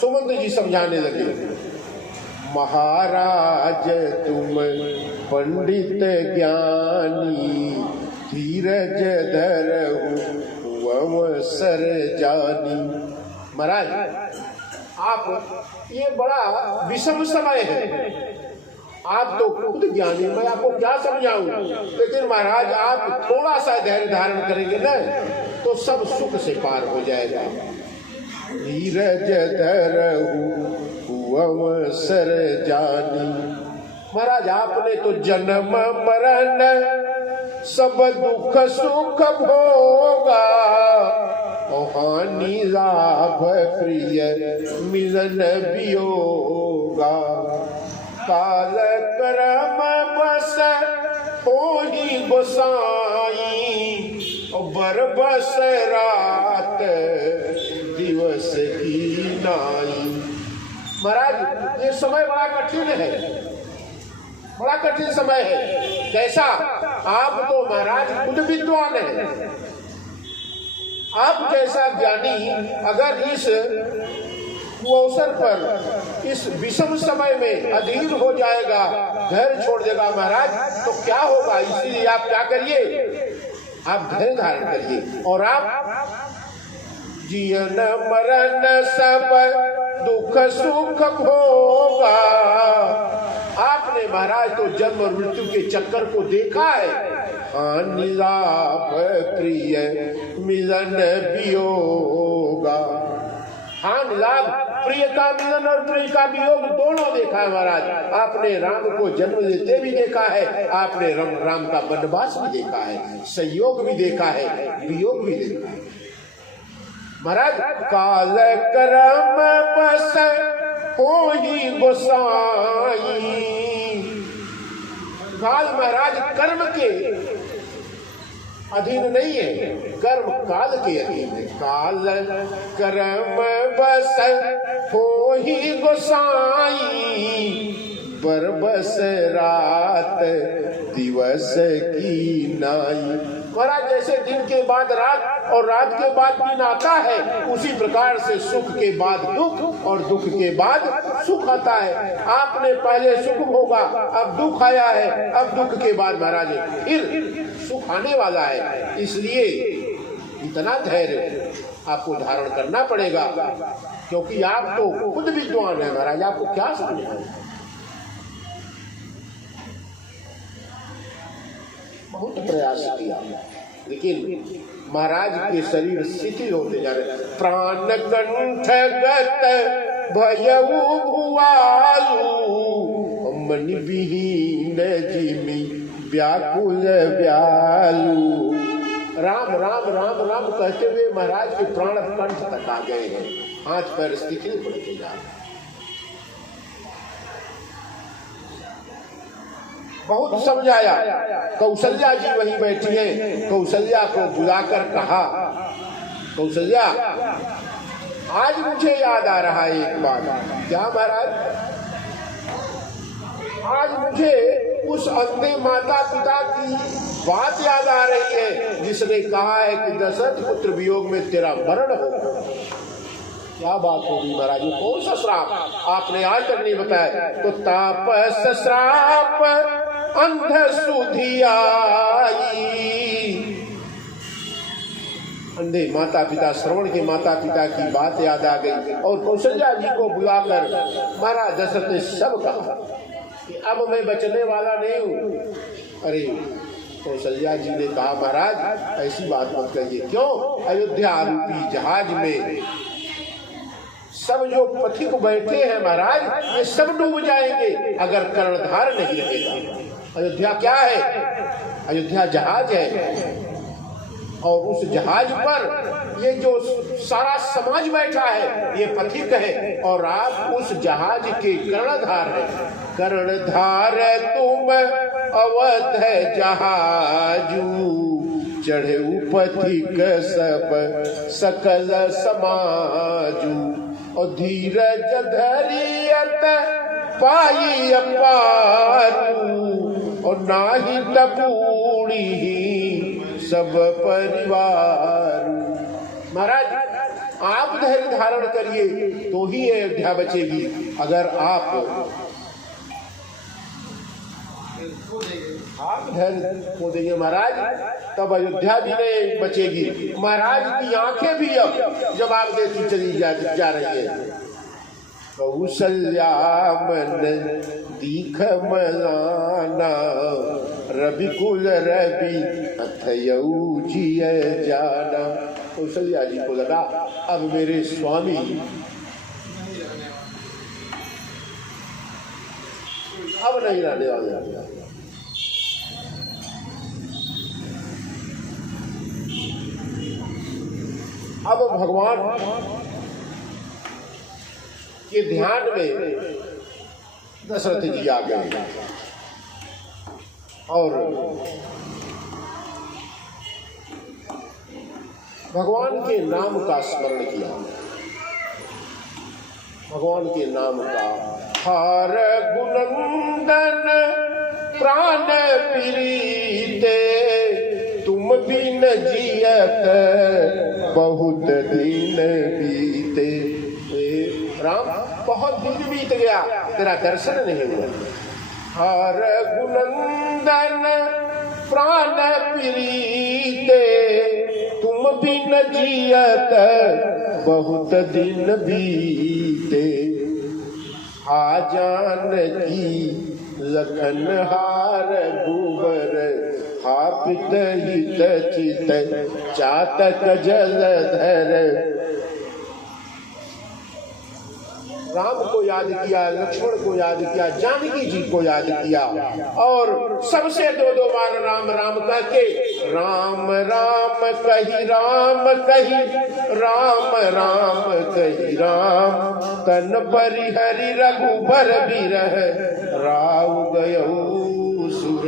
सुमंत जी समझाने लगे, महाराज तुम पंडित ज्ञानी, धीरज धरहु अवसर जानी। महाराज आप, ये बड़ा विषम समय है, आप तो खुद ज्ञानी, मैं आपको क्या समझाऊं, लेकिन महाराज आप थोड़ा सा धैर्य धारण करेंगे ना तो सब सुख से पार हो जाएगा। धीरज धरहु अवसर जानी। महाराज आपने तो जन्म मरण सब दुख सुख भोगा, हानि लाभ प्रिय मिलन वियोगा। काल कर्म बस होई गोसाई, बरबस रात दिवस की नाई। महाराज ये समय बड़ा कठिन है, बड़ा कठिन समय है। कैसा? आप तो महाराज खुद विद्वान है, आप जैसा ज्ञानी अगर इस अवसर पर इस विषम समय में अधीर हो जाएगा, धैर्य छोड़ देगा महाराज, तो क्या होगा? इसीलिए आप क्या करिए, आप धैर्य धारण करिए और आप जीवन मरण सब दुख सुख भोगा। आपने महाराज तो जन्म और मृत्यु के चक्कर को देखा है। हानि लाभ प्रिय मिलन वियोगा। हानि लाभ, प्रिय का मिलन और प्रिय का वियोग दोनों देखा है महाराज। आपने राम को जन्म देते भी देखा है, आपने राम का वनवास भी देखा है, संयोग भी देखा है, वियोग भी देखा है। महाराज काल कर्म बस होई गोसाई। काल महाराज कर्म के अधीन नहीं है, कर्म काल के अधीन है। काल कर्म बस होई गोसाई, बरबस रात दिवस की नाई। महाराज जैसे दिन के बाद रात और रात के बाद दिन आता है, उसी प्रकार से सुख के बाद दुख और दुख के बाद सुख आता है। आपने पहले सुख भोगा, अब दुख आया है, अब दुख के बाद महाराज फिर सुख आने वाला है। इसलिए इतना धैर्य आपको धारण करना पड़ेगा, क्योंकि आप तो खुद विद्वान है महाराज, आपको क्या समझाएं। बहुत प्रयास किया, लेकिन महाराज के शरीर शिथिल होते जा रहे। प्राण कंठ गत भयउ भुआलु, मन विहीन जिमि व्याकुल व्यालु। राम राम राम राम कहते हुए महाराज के प्राण कंठ तक आ गए हैं, हाथ पैर शिथिल पड़ते जा रहे। बहुत समझाया, कौशल्या जी वहीं बैठी हैं, कौशल्या को बुलाकर कहा, कौशल्या आज मुझे याद आ रहा है एक बात। क्या महाराज? आज मुझे उस अंधे माता पिता की बात याद आ रही है, जिसने कहा है कि दशरथ पुत्र वियोग में तेरा मरण होगा। क्या बात होगी महाराज? कौन सा श्राप? आपने आज तक नहीं बताया। तो तापस श्राप अंध सुधियाई। अंधे माता पिता, श्रवण के माता पिता की बात याद आ गई और कौशल्या जी को बुलाकर महाराज दशरथ ने सब कहा कि अब मैं बचने वाला नहीं हूँ। अरे कौशल्या जी ने कहा महाराज ऐसी बात मत कहिए। क्यों? अयोध्या रूपी जहाज में सब जो पथिक बैठे हैं महाराज, ये सब डूब जाएंगे अगर कर्णधार नहीं रहेगा। अयोध्या क्या है? अयोध्या जहाज है और उस जहाज पर ये जो सारा समाज बैठा है ये पथिक है और आप उस जहाज के कर्णधार हैं। कर्णधार तुम अवध जहाजू, चढ़े पथिक सब सकल समाजू। और धीरज धरियत पाई अपारू, और नाही टपूड़ी सब परिवार। महाराज आप धैर्य धारण करिए तो ही अयोध्या बचेगी। अगर आप धैर्य खो देंगे महाराज, तब अयोध्या भी नहीं बचेगी। महाराज की आंखें भी अब जवाब देती चली जा रही है। कौशल्या मन दीख मलाना, रविकुल रवि अथयऊ जिय जाना। कौशल्या जी को लगा अब मेरे स्वामी अब नहीं रहने वाले। अब भगवान के ध्यान में दशरथ जी आ गए और भगवान के नाम का स्मरण किया। भगवान के नाम का, हार गुणनंदन प्राण प्रीते, तुम बिन जियत बहुत दिन बीते। राम बहुत दिन बीत गया, तेरा दर्शन नहीं हुआ। हार गुणनंदन प्राण प्रीते, तुम बिन जियत बहुत दिन बीते। आ जानकी लखन हार गुबर, हापित हित चित चातक जलधर। राम को याद किया, लक्ष्मण को याद किया, जानकी जी को याद किया और सबसे दो बार राम राम कहके राम राम कही राम कही, राम राम कही राम, तन परिहरि रघुबर बिरह, राव गयऊ सुर